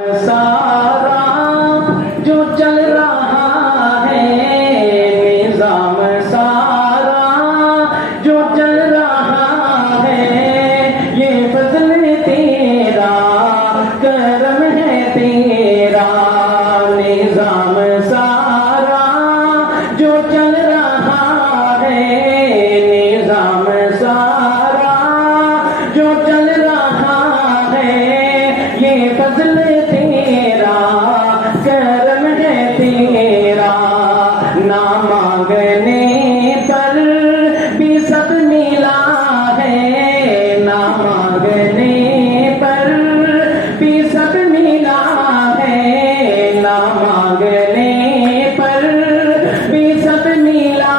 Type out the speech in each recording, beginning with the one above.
سارا جو چل رہا ہے نظام سارا جو چل رہا ہے یہ فضل تیرا کرم ہے تیرا نظام سارا جو چل رہا ہے نظام سارا جو چل رہا ہے یہ فضل تیرا کرم ہے تیرا نہ مانگنے پر بھی سب ملا ہے نہ مانگنے پر بھی سب ملا ہے نہ مانگنے پر بھی سب ملا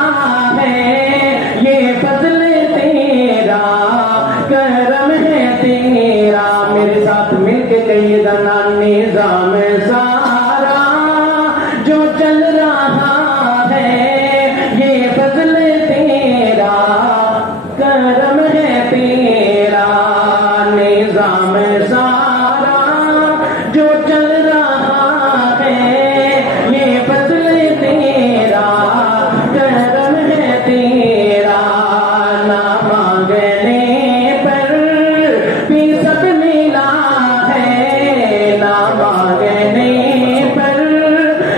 ہے یہ فضل تیرا کرم ہے تیرا میرے ساتھ مل کے کہیے گا نظام سارا جو چل رہا ہے یہ فضل تیرا کرم ہے تیرا نظام سارا جو چل رہا ہے یہ فضل تیرا کرم ہے تیرا نہ مانگنے پر بھی سب ملا ہے نہ مانگنے پر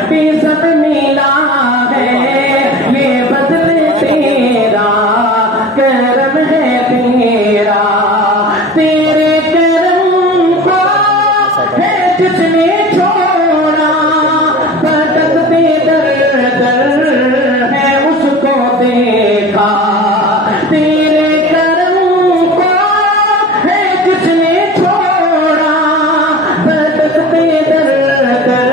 بھی سب ملا ہے یہ فضل تیرا کرم ہے تیرا تیرے کرم کو ہے جس نے چھوڑا بھٹکتے در در ہے اس کو دیکھا تیرے کرم کو ہے جس نے چھوڑا بھٹکتے در در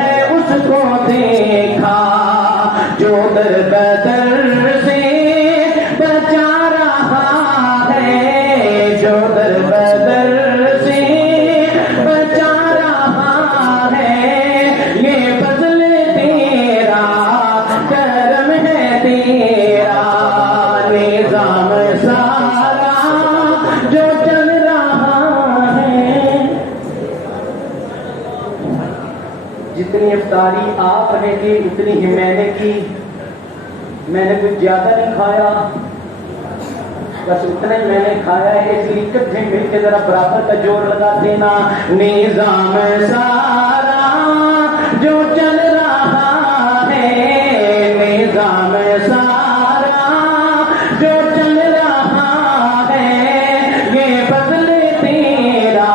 ہے اس کو دیکھا جو در بدر سے بچا رہا ہے جو در بدر سے بچا رہا ہے یہ فضل تیرا کرم ہے تیرا نظام سارا جو چل رہا ہے جتنی افطاری آپ نے کی اتنی ہی میں نے کی میں نے کچھ زیادہ نہیں کھایا بس اتنا ہی میں نے کھایا ہے اس لیے اکٹھے مل کے ذرا برابر کا جوڑ لگا دینا نظام سارا جو چل رہا ہے نظام سارا جو چل رہا ہے یہ فضل تیرا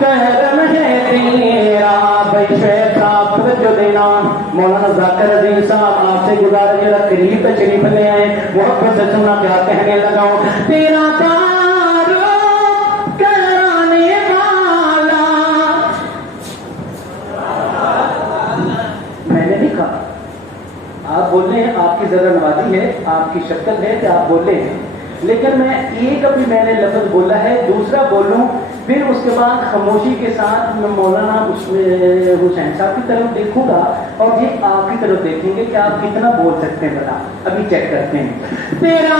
کرم ہے تیرا بھائی شیخ صاحب جو دینا مولانا ذاکر عظیم صاحب آپ سے گزارش ذرا قریب تشریف لے آئے محبت سے سننا پیار کہنے لگاؤ تیرا تعارف کرانے والا میں نے نہیں کہا آپ بول رہے ہیں آپ کی ذرا نوازی ہے آپ کی شکل ہے کہ آپ بول رہے ہیں لیکن میں ایک ابھی میں نے لفظ بولا ہے دوسرا بولوں پھر اس کے بعد خاموشی کے ساتھ میں مولانا حسین صاحب کی طرف دیکھوں گا اور یہ آپ کی طرف دیکھیں گے کہ آپ کتنا بول سکتے ہیں بتا ابھی چیک کرتے ہیں تیرا